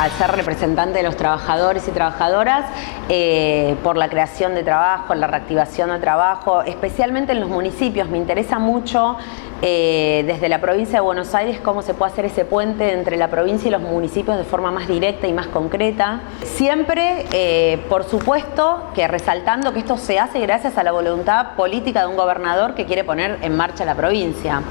al ser representante de los trabajadores y trabajadoras, por la creación de trabajo, la reactivación de trabajo, especialmente en los municipios. Me interesa mucho desde la provincia de Buenos Aires cómo se puede hacer ese puente entre la provincia y los municipios de forma más directa y más concreta. Siempre, por supuesto, que resaltando que esto se hace gracias a la voluntad política de un gobernador que quiere poner en marcha la provincia.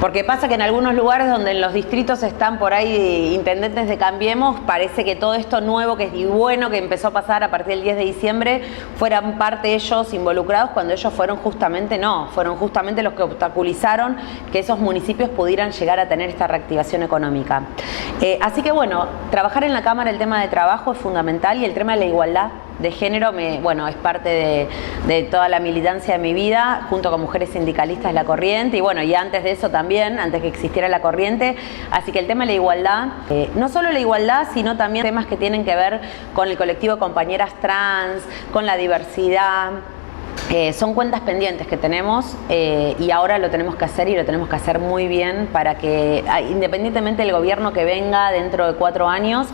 Porque pasa que en algunos lugares donde en los distritos están por ahí intendentes de Cambiemos, parece que todo esto nuevo que es bueno que empezó a pasar a partir del 10 de diciembre fueran parte ellos involucrados, cuando ellos fueron justamente los que obstaculizaron que esos municipios pudieran llegar a tener esta reactivación económica. Así que bueno, trabajar en la Cámara el tema de trabajo es fundamental, y el tema de la igualdad de género es parte de toda la militancia de mi vida, junto con mujeres sindicalistas de la Corriente, y antes de eso también, antes que existiera la Corriente. Así que el tema de la igualdad, no solo la igualdad, sino también temas que tienen que ver con el colectivo de compañeras trans, con la diversidad. Son cuentas pendientes que tenemos, y ahora lo tenemos que hacer, y lo tenemos que hacer muy bien para que, independientemente del gobierno que venga dentro de 4 años,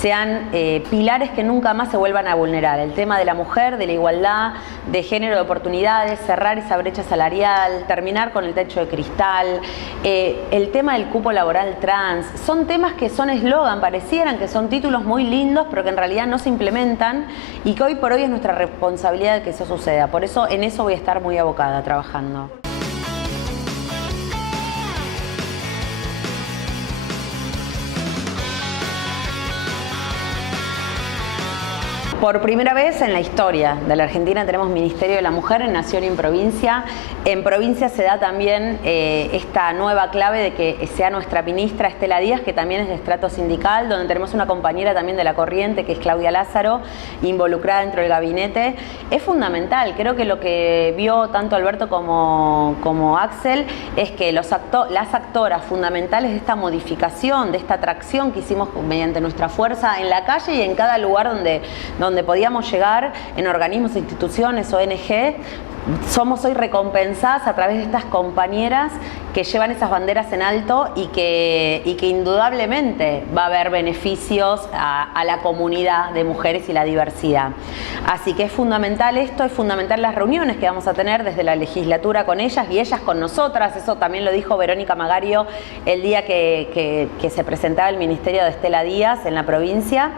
sean pilares que nunca más se vuelvan a vulnerar. El tema de la mujer, de la igualdad, de género, de oportunidades, cerrar esa brecha salarial, terminar con el techo de cristal, el tema del cupo laboral trans, son temas que son eslogan, parecieran que son títulos muy lindos, pero que en realidad no se implementan, y que hoy por hoy es nuestra responsabilidad de que eso suceda. Por eso, en eso voy a estar muy abocada trabajando. Por primera vez en la historia de la Argentina tenemos Ministerio de la Mujer en Nación y en Provincia. En provincia se da también esta nueva clave de que sea nuestra ministra Estela Díaz, que también es de estrato sindical, donde tenemos una compañera también de la Corriente, que es Claudia Lázaro, involucrada dentro del gabinete. Es fundamental, creo que lo que vio tanto Alberto como Axel es que las actoras fundamentales de esta modificación, de esta atracción que hicimos mediante nuestra fuerza en la calle y en cada lugar donde podíamos llegar, en organismos, instituciones, ONG, somos hoy recompensadas a través de estas compañeras que llevan esas banderas en alto, y que indudablemente va a haber beneficios a la comunidad de mujeres y la diversidad. Así que es fundamental esto, es fundamental las reuniones que vamos a tener desde la legislatura con ellas y ellas con nosotras. Eso también lo dijo Verónica Magario el día que se presentaba el Ministerio de Estela Díaz en la provincia.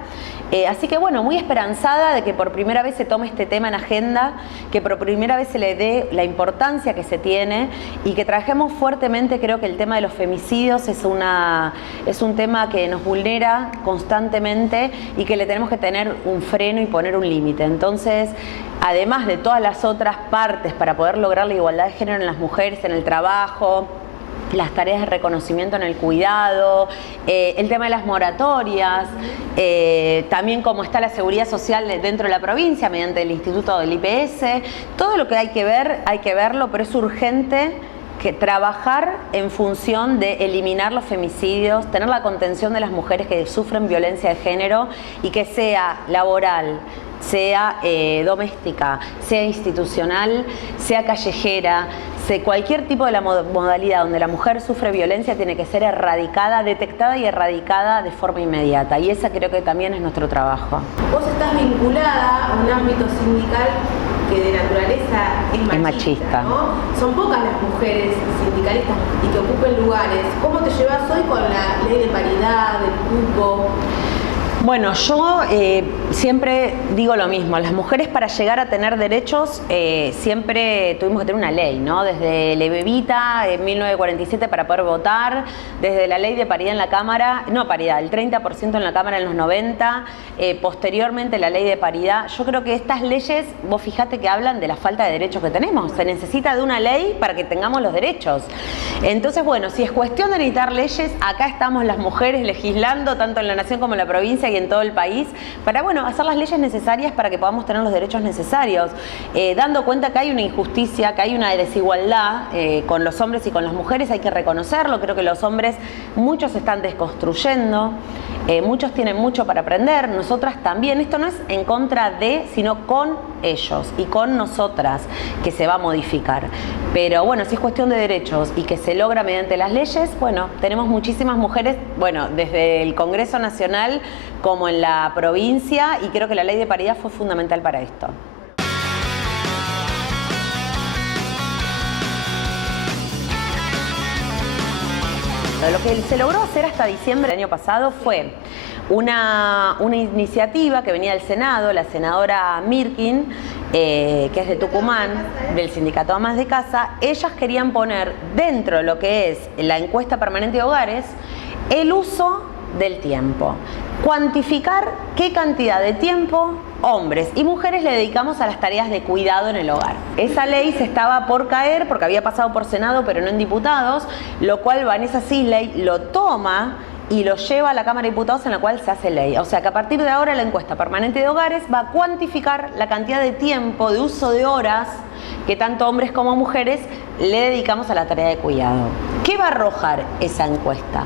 Así que muy esperanzada de que por primera vez se tome este tema en agenda, que por primera vez se le dé la importancia que se tiene, y que trabajemos fuertemente. Creo que el tema de los femicidios es un tema que nos vulnera constantemente, y que le tenemos que tener un freno y poner un límite. Entonces, además de todas las otras partes para poder lograr la igualdad de género en las mujeres, en el trabajo, las tareas de reconocimiento en el cuidado, el tema de las moratorias, también cómo está la seguridad social dentro de la provincia mediante el Instituto del IPS, todo lo que hay que ver, hay que verlo, pero es urgente trabajar en función de eliminar los femicidios, tener la contención de las mujeres que sufren violencia de género, y que sea laboral, sea doméstica, sea institucional, sea callejera, cualquier tipo de la modalidad donde la mujer sufre violencia tiene que ser erradicada, detectada y erradicada de forma inmediata. Y esa creo que también es nuestro trabajo. Vos estás vinculada a un ámbito sindical que de naturaleza es machista, ¿no? Son pocas las mujeres sindicalistas y que ocupen lugares. ¿Cómo te llevas hoy con la ley de paridad, del cupo? Bueno, yo siempre digo lo mismo. Las mujeres, para llegar a tener derechos, siempre tuvimos que tener una ley, ¿no? Desde Levevita en 1947 para poder votar, desde la ley de paridad en la Cámara, no paridad, el 30% en la Cámara en los 90, posteriormente la ley de paridad. Yo creo que estas leyes, vos fijate que hablan de la falta de derechos que tenemos. Se necesita de una ley para que tengamos los derechos. Entonces, si es cuestión de necesitar leyes, acá estamos las mujeres legislando, tanto en la Nación como en la provincia y en todo el país, para hacer las leyes necesarias para que podamos tener los derechos necesarios, dando cuenta que hay una injusticia, que hay una desigualdad con los hombres y con las mujeres. Hay que reconocerlo. Creo que los hombres, muchos se están desconstruyendo, muchos tienen mucho para aprender, nosotras también. Esto no es en contra de, sino con ellos y con nosotras, que se va a modificar. Pero si es cuestión de derechos y que se logra mediante las leyes, tenemos muchísimas mujeres, desde el Congreso Nacional como en la provincia, y creo que la ley de paridad fue fundamental para esto. Lo que se logró hacer hasta diciembre del año pasado fue una iniciativa que venía del Senado, la senadora Mirkin, que es de Tucumán, del sindicato Amas de Casa. Ellas querían poner dentro de lo que es la encuesta permanente de hogares el uso del tiempo, cuantificar qué cantidad de tiempo hombres y mujeres le dedicamos a las tareas de cuidado en el hogar. Esa ley se estaba por caer porque había pasado por Senado pero no en diputados, lo cual Vanessa Sisley lo toma y lo lleva a la Cámara de Diputados, en la cual se hace ley. O sea que a partir de ahora la encuesta permanente de hogares va a cuantificar la cantidad de tiempo, de uso de horas que tanto hombres como mujeres le dedicamos a la tarea de cuidado. ¿Qué va a arrojar esa encuesta?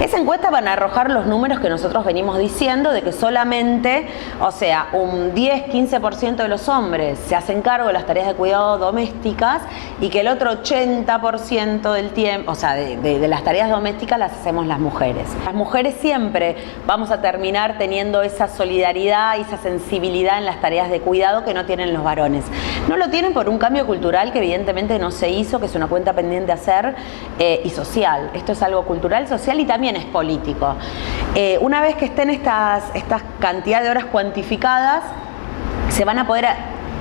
Esa encuesta van a arrojar los números que nosotros venimos diciendo de que solamente, o sea, un 10-15% de los hombres se hacen cargo de las tareas de cuidado domésticas y que el otro 80% del tiempo, o sea, de las tareas domésticas las hacemos las mujeres. Las mujeres siempre vamos a terminar teniendo esa solidaridad y esa sensibilidad en las tareas de cuidado que no tienen los varones. No lo tienen por un cambio cultural que evidentemente no se hizo, que es una cuenta pendiente a hacer, y social. Esto es algo cultural, social y también es político. Una vez que estén estas cantidad de horas cuantificadas, se van a poder,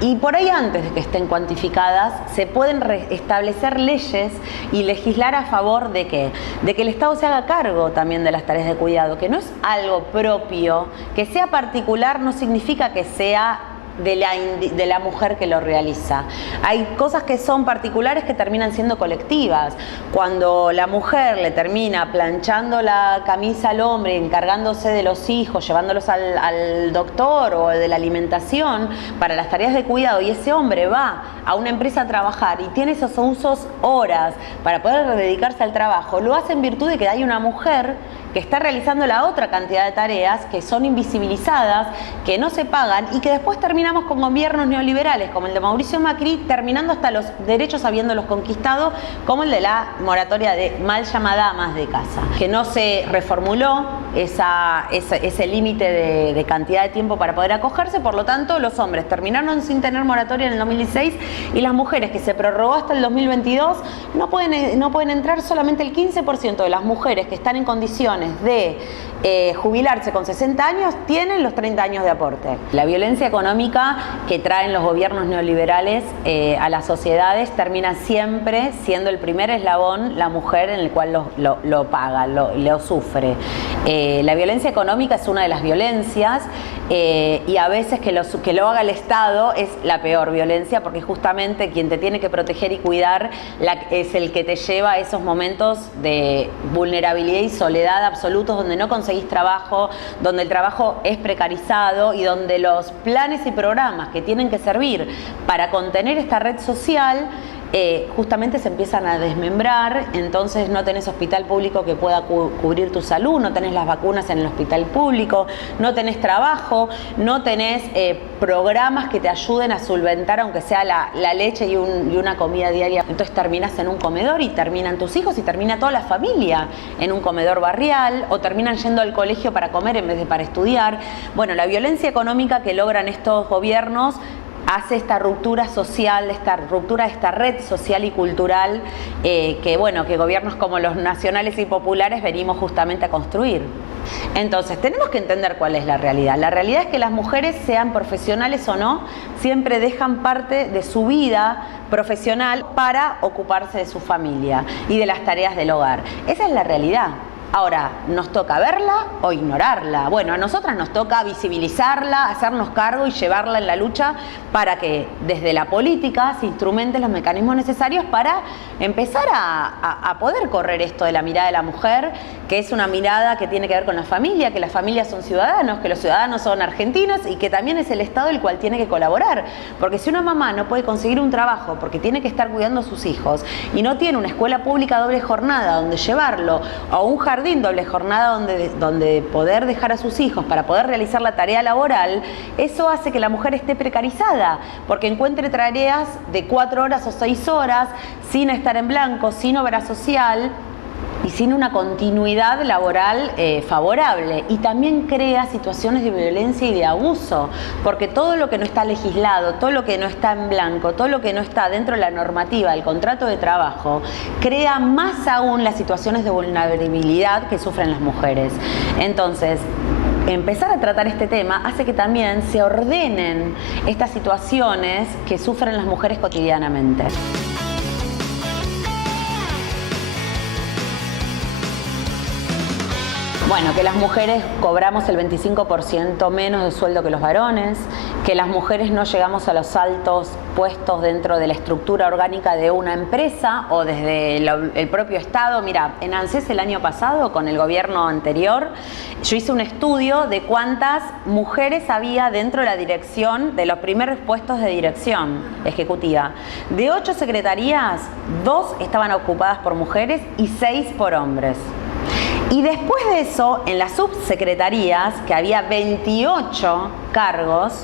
y por ahí antes de que estén cuantificadas, se pueden establecer leyes y legislar a favor de ¿qué? De que el Estado se haga cargo también de las tareas de cuidado, que no es algo propio, que sea particular no significa que sea de la mujer que lo realiza. Hay cosas que son particulares que terminan siendo colectivas. Cuando la mujer le termina planchando la camisa al hombre, encargándose de los hijos, llevándolos al doctor o de la alimentación para las tareas de cuidado, y ese hombre va a una empresa a trabajar y tiene esos usos horas para poder dedicarse al trabajo, lo hace en virtud de que hay una mujer que está realizando la otra cantidad de tareas que son invisibilizadas, que no se pagan y que después terminamos con gobiernos neoliberales como el de Mauricio Macri, terminando hasta los derechos habiéndolos conquistado, como el de la moratoria de mal llamada Amas de Casa, que no se reformuló ese límite de cantidad de tiempo para poder acogerse. Por lo tanto, los hombres terminaron sin tener moratoria en el 2016 y las mujeres, que se prorrogó hasta el 2022, no pueden entrar. Solamente el 15% de las mujeres que están en condiciones de jubilarse con 60 años tienen los 30 años de aporte. La violencia económica que traen los gobiernos neoliberales a las sociedades termina siempre siendo el primer eslabón la mujer, en el cual lo paga, lo sufre. La violencia económica es una de las violencias, y a veces que lo haga el Estado es la peor violencia, porque justamente quien te tiene que proteger y cuidar es el que te lleva a esos momentos de vulnerabilidad y soledad absolutos, donde no conseguís trabajo, donde el trabajo es precarizado y donde los planes y programas que tienen que servir para contener esta red social justamente se empiezan a desmembrar. Entonces no tenés hospital público que pueda cubrir tu salud, no tenés las vacunas en el hospital público, no tenés trabajo, no tenés programas que te ayuden a solventar aunque sea la leche y una comida diaria. Entonces terminás en un comedor y terminan tus hijos y termina toda la familia en un comedor barrial, o terminan yendo al colegio para comer en vez de para estudiar. Bueno, la violencia económica que logran estos gobiernos hace esta ruptura social, esta ruptura de esta red social y cultural que gobiernos como los nacionales y populares venimos justamente a construir. Entonces, tenemos que entender cuál es la realidad. La realidad es que las mujeres, sean profesionales o no, siempre dejan parte de su vida profesional para ocuparse de su familia y de las tareas del hogar. Esa es la realidad. Ahora, ¿nos toca verla o ignorarla? Bueno, a nosotras nos toca visibilizarla, hacernos cargo y llevarla en la lucha para que desde la política se instrumenten los mecanismos necesarios para empezar a poder correr esto de la mirada de la mujer, que es una mirada que tiene que ver con la familia, que las familias son ciudadanos, que los ciudadanos son argentinos y que también es el Estado el cual tiene que colaborar. Porque si una mamá no puede conseguir un trabajo porque tiene que estar cuidando a sus hijos y no tiene una escuela pública doble jornada donde llevarlo, o un jardín doble jornada donde poder dejar a sus hijos para poder realizar la tarea laboral, eso hace que la mujer esté precarizada, porque encuentre tareas de 4 horas o 6 horas, sin estar en blanco, sin obra social, y sin una continuidad laboral favorable. Y también crea situaciones de violencia y de abuso, porque todo lo que no está legislado, todo lo que no está en blanco, todo lo que no está dentro de la normativa del contrato de trabajo, crea más aún las situaciones de vulnerabilidad que sufren las mujeres. Entonces, empezar a tratar este tema hace que también se ordenen estas situaciones que sufren las mujeres cotidianamente. Bueno, que las mujeres cobramos el 25% menos de sueldo que los varones, que las mujeres no llegamos a los altos puestos dentro de la estructura orgánica de una empresa o desde el propio Estado. Mira, en ANSES el año pasado, con el gobierno anterior, yo hice un estudio de cuántas mujeres había dentro de la dirección, de los primeros puestos de dirección ejecutiva. De 8 secretarías, 2 estaban ocupadas por mujeres y 6 por hombres. Y después de eso, en las subsecretarías, que había 28 cargos,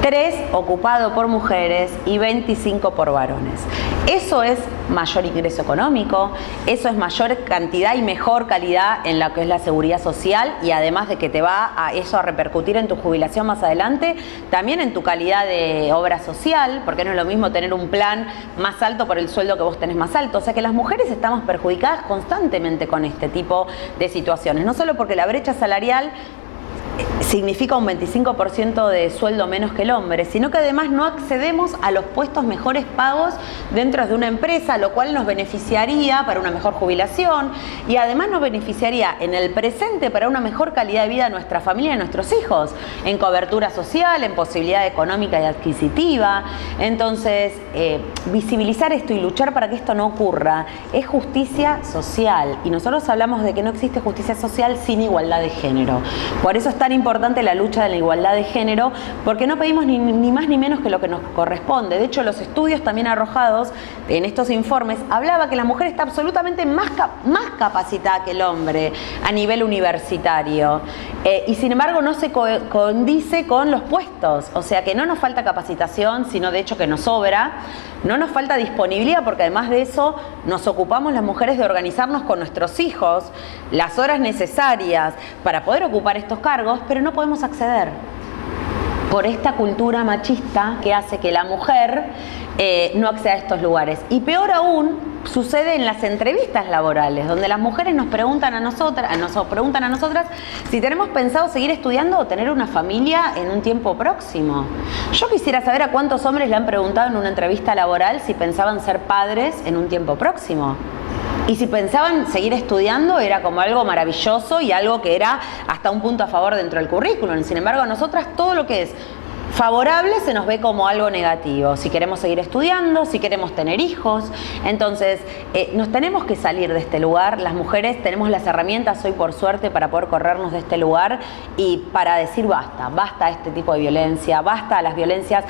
3 ocupados por mujeres y 25 por varones. Eso es mayor ingreso económico, eso es mayor cantidad y mejor calidad en lo que es la seguridad social, y además de que te va a eso a repercutir en tu jubilación más adelante, también en tu calidad de obra social, porque no es lo mismo tener un plan más alto por el sueldo que vos tenés más alto. O sea que las mujeres estamos perjudicadas constantemente con este tipo de situaciones, no solo porque la brecha salarial significa un 25% de sueldo menos que el hombre, sino que además no accedemos a los puestos mejores pagos dentro de una empresa, lo cual nos beneficiaría para una mejor jubilación y además nos beneficiaría en el presente para una mejor calidad de vida de nuestra familia y de nuestros hijos, en cobertura social, en posibilidad económica y adquisitiva. Entonces, visibilizar esto y luchar para que esto no ocurra es justicia social, y nosotros hablamos de que no existe justicia social sin igualdad de género. Por eso es tan importante la lucha de la igualdad de género, porque no pedimos ni más ni menos que lo que nos corresponde. De hecho, los estudios también arrojados en estos informes hablaba que la mujer está absolutamente más capacitada que el hombre a nivel universitario, y sin embargo no se condice con los puestos. O sea que no nos falta capacitación, sino de hecho que nos sobra. No nos falta disponibilidad, porque además de eso nos ocupamos las mujeres de organizarnos con nuestros hijos las horas necesarias para poder ocupar estos cargos, pero no podemos acceder por esta cultura machista que hace que la mujer no acceda a estos lugares. Y peor aún, sucede en las entrevistas laborales, donde las mujeres nos preguntan a nosotras si tenemos pensado seguir estudiando o tener una familia en un tiempo próximo. Yo quisiera saber a cuántos hombres le han preguntado en una entrevista laboral si pensaban ser padres en un tiempo próximo. Y si pensaban seguir estudiando era como algo maravilloso y algo que era hasta un punto a favor dentro del currículum. Sin embargo, a nosotras todo lo que es favorable se nos ve como algo negativo. Si queremos seguir estudiando, si queremos tener hijos. Entonces, nos tenemos que salir de este lugar. Las mujeres tenemos las herramientas hoy, por suerte, para poder corrernos de este lugar y para decir basta a este tipo de violencia, basta a las violencias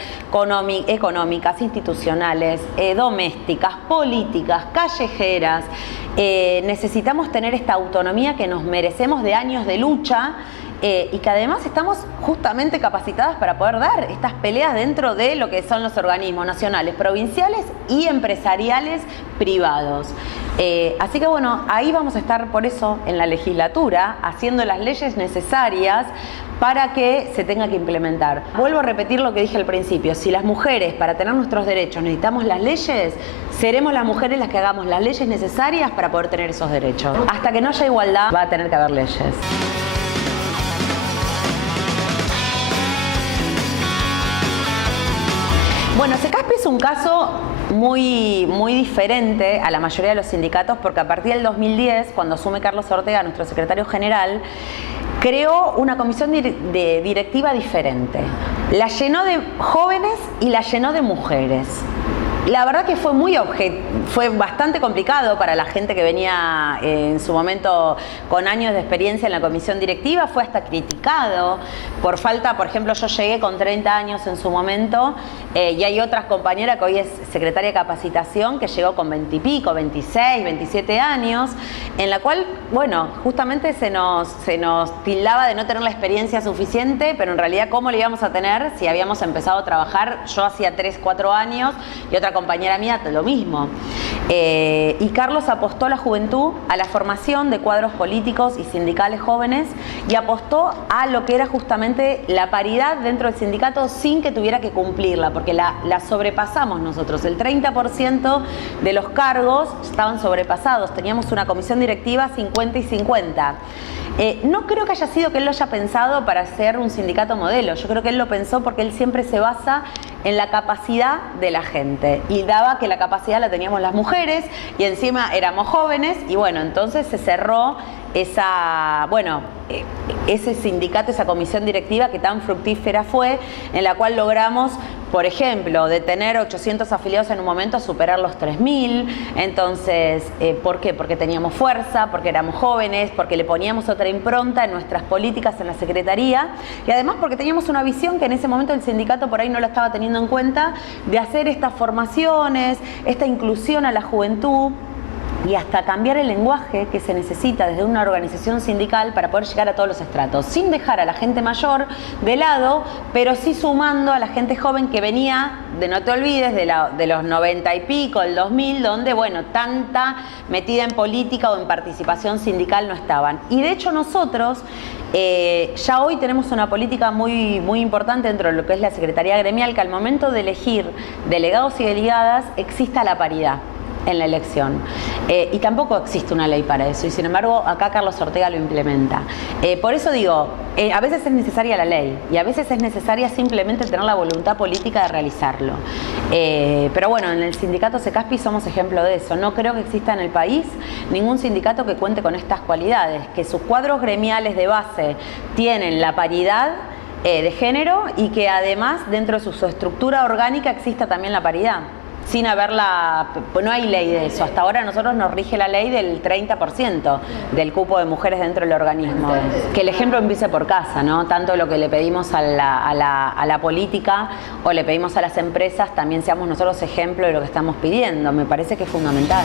económicas, institucionales, domésticas, políticas, callejeras. Necesitamos tener esta autonomía que nos merecemos de años de lucha, y que además estamos justamente capacitadas para poder dar estas peleas dentro de lo que son los organismos nacionales, provinciales y empresariales privados. Así que bueno, ahí vamos a estar por eso en la legislatura, haciendo las leyes necesarias para que se tenga que implementar. Vuelvo a repetir lo que dije al principio: si las mujeres, para tener nuestros derechos, necesitamos las leyes, seremos las mujeres las que hagamos las leyes necesarias para poder tener esos derechos. Hasta que no haya igualdad, va a tener que haber leyes. Bueno, CECASPI es un caso muy diferente a la mayoría de los sindicatos, porque a partir del 2010, cuando asume Carlos Ortega, nuestro secretario general, creó una comisión directiva diferente. La llenó de jóvenes y la llenó de mujeres. La verdad que fue bastante complicado para la gente que venía en su momento con años de experiencia en la comisión directiva. Fue hasta criticado por falta. Por ejemplo, yo llegué con 30 años en su momento, y hay otras compañeras que hoy es secretaria de capacitación que llegó con 20 y pico, 26, 27 años, en la cual, bueno, justamente se nos tildaba de no tener la experiencia suficiente, pero en realidad ¿cómo le íbamos a tener si habíamos empezado a trabajar? Yo hacía 3, 4 años y otra compañera mía, lo mismo. Y Carlos apostó a la juventud, a la formación de cuadros políticos y sindicales jóvenes, y apostó a lo que era justamente la paridad dentro del sindicato sin que tuviera que cumplirla, porque la sobrepasamos nosotros. El 30% de los cargos estaban sobrepasados. Teníamos una comisión directiva 50 y 50. No creo que haya sido que él lo haya pensado para ser un sindicato modelo. Yo creo que él lo pensó porque él siempre se basa en la capacidad de la gente, y daba que la capacidad la teníamos las mujeres y encima éramos jóvenes, y bueno, entonces se cerró ese sindicato, esa comisión directiva que tan fructífera fue, en la cual logramos, por ejemplo, de tener 800 afiliados en un momento a superar los 3000. Entonces, ¿por qué? Porque teníamos fuerza, porque éramos jóvenes, porque le poníamos otra impronta en nuestras políticas en la Secretaría, y además porque teníamos una visión que en ese momento el sindicato por ahí no la estaba teniendo en cuenta, de hacer estas formaciones, esta inclusión a la juventud, y hasta cambiar el lenguaje que se necesita desde una organización sindical para poder llegar a todos los estratos, sin dejar a la gente mayor de lado, pero sí sumando a la gente joven que venía, no te olvides, de los 90 y pico, el 2000, donde, bueno, tanta metida en política o en participación sindical no estaban. Y de hecho nosotros ya hoy tenemos una política muy, muy importante dentro de lo que es la Secretaría Gremial, que al momento de elegir delegados y delegadas exista la paridad en la elección. Y tampoco existe una ley para eso, y sin embargo acá Carlos Ortega lo implementa. Por eso digo, a veces es necesaria la ley y a veces es necesaria simplemente tener la voluntad política de realizarlo. Pero bueno, en el sindicato Secaspi somos ejemplo de eso. No creo que exista en el país ningún sindicato que cuente con estas cualidades, que sus cuadros gremiales de base tienen la paridad de género, y que además dentro de su estructura orgánica exista también la paridad. Sin haberla, no hay ley de eso. Hasta ahora a nosotros nos rige la ley del 30% del cupo de mujeres dentro del organismo. Que el ejemplo empiece por casa, ¿no? Tanto lo que le pedimos a la política o le pedimos a las empresas, también seamos nosotros ejemplo de lo que estamos pidiendo. Me parece que es fundamental.